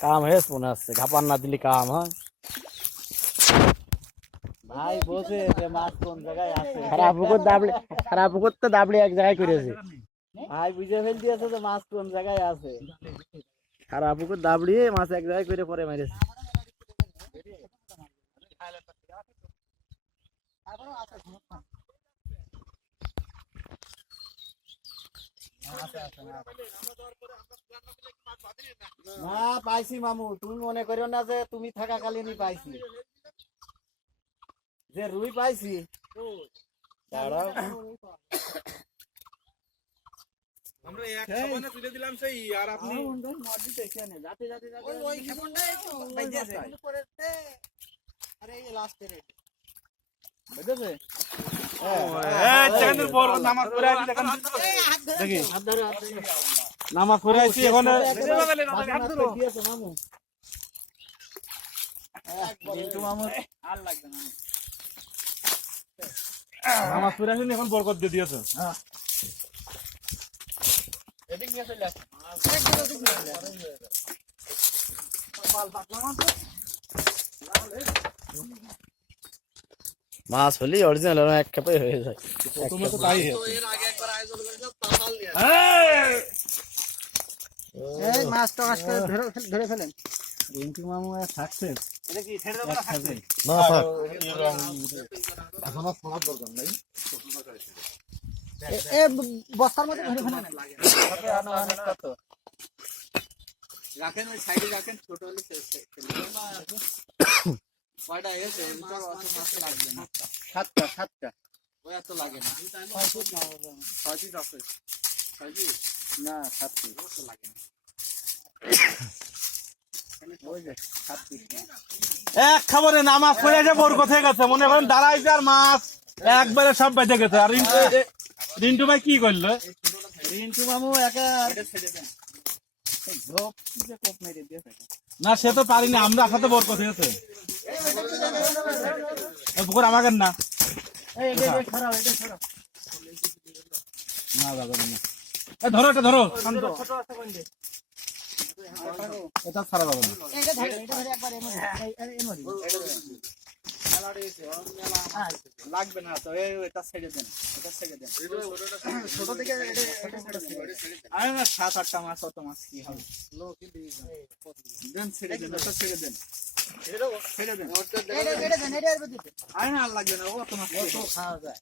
কাম has মনে হচ্ছে। ঘাপান না দিলে কাম হ্যাঁ। ভাই বোঝে যে মাছ কোন জায়গায় আছে। খারাপ পুকুর দাবলি খারাপ পুকুর তো দাবলি এক জায়গায় করেছে। ভাই বুঝে ফেল দিয়েছে যে মাছ কোন জায়গায় আছে। খারাপ পুকুর দাবড়িয়ে মাছ এক জায়গায় করে পরে মেরেছে। না পাইছি মামু তুমি মনে করিও না যে তুমি থাকাকালীনই পাইছি। যে রুই পাইছি। দাঁড়াও। আমরা এক সাবানে তুলে দিলাম সেই আর আপনি বুঝেছে চাঁদের পর নামাজ পড়ে আসি দেখেন দেখি নামাজ পড়ে আসি এখন নামাজ পড়ে আসি এখন বরকত দিয়ে দিয়েছে মাছ হলি অরিজিনাল এক খেপে হয়ে যায়। তুমি তো তাই মাছ টাছ করে ধরে ধরে ফেলেন। রিন্টু মামু থাকছে? না স্যার এ বস্তার মধ্যে ধরে ফেলেন। রাখেন ওই সাইডে রাখেন ছোট হলে কয়টা এসে? ওইটার অত মাছ লাগবে না। সাতটা সাতটা। ওই এত লাগে না। ছয় পিস আছে? ছয় পিস না সাতটি অত লাগে না। ওই যে সাতটি এক খাবারে নামাজ পড়ে এসে বরকত হয়ে গেছে? মনে করেন দাঁড়াইছে আর মাছ একবারে সব বেঁচে গেছে। আর রিন্টু ভাই কি করল? রিন্টু মামু একা না সে তো পারিনি আমরা সাথে বরকত হয়েছে ওই পুকুর আমাকে না। না দাদা না। ধরো এটা ধরো। এটা ছাড়া যাবে না। লাগবে না তো এটা ছেড়ে দেন এটা ছেড়ে দেন। ছোট থেকে এটা এটা ছেড়ে দেন। আরে না সাত আটটা মাছ অত মাছ কি হবে? দেন ছেড়ে দেন ওটা ছেড়ে দেন। ছেড়ে দেন। এটা এটা দেন এটা এর দিতে আরে না আর লাগবে না ও অত মাছ খাওয়া যায়।